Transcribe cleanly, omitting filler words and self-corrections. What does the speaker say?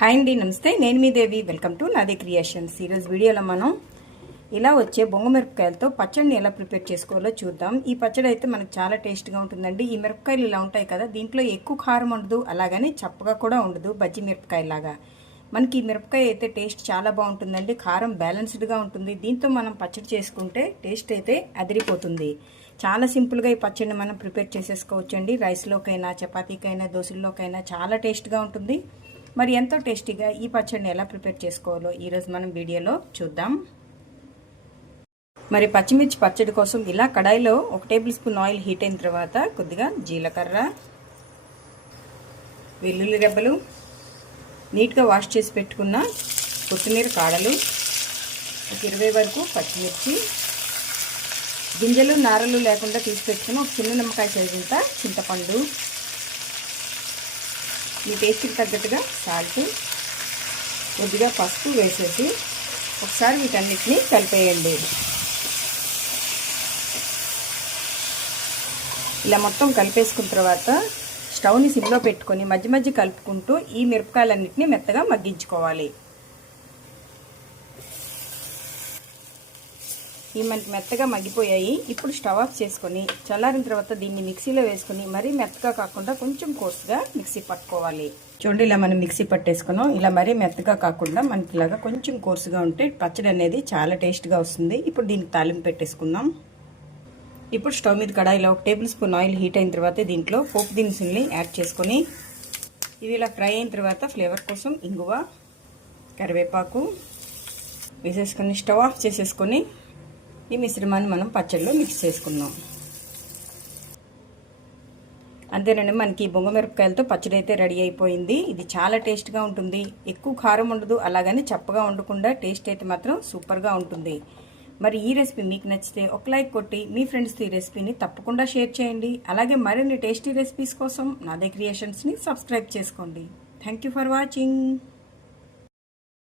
Hi అండి, నమస్తే. నేను మీ దేవి. వెల్కమ్ టు నాదే క్రియేషన్స్. ఈరోజు వీడియోలో మనం ఇలా వచ్చే బొంగు మిరపకాయలతో పచ్చడిని ఎలా ప్రిపేర్ చేసుకోవాలో చూద్దాం. ఈ పచ్చడి అయితే మనకు చాలా టేస్ట్గా ఉంటుందండి. ఈ మిరపకాయలు ఇలా ఉంటాయి కదా, దీంట్లో ఎక్కువ కారం ఉండదు, అలాగని చప్పగా కూడా ఉండదు. బజ్జీ మిరపకాయలాగా మనకి ఈ మిరపకాయ అయితే టేస్ట్ చాలా బాగుంటుందండి. కారం బ్యాలెన్స్డ్గా ఉంటుంది. దీంతో మనం పచ్చడి చేసుకుంటే టేస్ట్ అయితే అదిరిపోతుంది. చాలా సింపుల్గా ఈ పచ్చడిని మనం ప్రిపేర్ చేసేసుకోవచ్చండి. రైస్లోకైనా, చపాతీకైనా, దోశల్లోకైనా చాలా టేస్ట్గా ఉంటుంది. మరి ఎంతో టేస్టీగా ఈ పచ్చడిని ఎలా ప్రిపేర్ చేసుకోవాలో ఈరోజు మనం వీడియోలో చూద్దాం. మరి పచ్చిమిర్చి పచ్చడి కోసం ఇలా కడాయిలో 1 టేబుల్ స్పూన్ ఆయిల్ హీట్ అయిన తర్వాత కొద్దిగా జీలకర్ర, వెల్లుల్లి రెబ్బలు, నీట్గా వాష్ చేసి పెట్టుకున్న కొత్తిమీర కాడలు, ఒక 20 వరకు పచ్చిమిర్చి, గింజలు నారలు లేకుండా తీసి పెట్టుకున్న ఒక చిన్న నిమ్మకాయ సైజంత చింతపండు, మీ టేస్ట్కి తగ్గట్టుగా సాల్ట్, కొద్దిగా పసుపు వేసేసి ఒకసారి వీటన్నిటిని కలిపేయండి. ఇలా మొత్తం కలిపేసుకున్న తర్వాత స్టవ్ని సిమ్లో పెట్టుకొని మధ్య మధ్య కలుపుకుంటూ ఈ మిరపకాయలన్నిటిని మెత్తగా మగ్గించుకోవాలి. ఈ మనకి మెత్తగా మగ్గిపోయాయి. ఇప్పుడు స్టవ్ ఆఫ్ చేసుకొని చల్లారిన తర్వాత దీన్ని మిక్సీలో వేసుకొని మరీ మెత్తగా కాకుండా కొంచెం కోర్సుగా మిక్సీ పట్టుకోవాలి. చూడండి, ఇలా మనం మిక్సీ పట్టేసుకున్నాం. ఇలా మరీ మెత్తగా కాకుండా మనకి ఇలాగా కొంచెం కోర్సుగా ఉంటే పచ్చడి అనేది చాలా టేస్ట్గా వస్తుంది. ఇప్పుడు దీనికి తాలింపు పెట్టేసుకుందాం. ఇప్పుడు స్టవ్ మీద కడాయిలో 1 టేబుల్ స్పూన్ ఆయిల్ హీట్ అయిన తర్వాత దీంట్లో పోపు దినుసుల్ని యాడ్ చేసుకొని ఇవి ఇలా ఫ్రై అయిన తర్వాత ఫ్లేవర్ కోసం ఇంగువ, కరివేపాకు వేసేసుకొని స్టవ్ ఆఫ్ చేసేసుకొని ఈ మిశ్రమాన్ని మనం పచ్చడిలో మిక్స్ చేసుకుందాం. అంతేనండి, మనకి బొంగు మిరపకాయలతో పచ్చడి అయితే రెడీ అయిపోయింది. ఇది చాలా టేస్ట్గా ఉంటుంది. ఎక్కువ కారం ఉండదు, అలాగని చప్పగా ఉండకుండా టేస్ట్ అయితే మాత్రం సూపర్గా ఉంటుంది. మరి ఈ రెసిపీ మీకు నచ్చితే ఒక లైక్ కొట్టి మీ ఫ్రెండ్స్తో ఈ రెసిపీని తప్పకుండా షేర్ చేయండి. అలాగే మరిన్ని టేస్టీ రెసిపీస్ కోసం నాదే క్రియేషన్స్ని సబ్స్క్రైబ్ చేసుకోండి. Thank you for watching.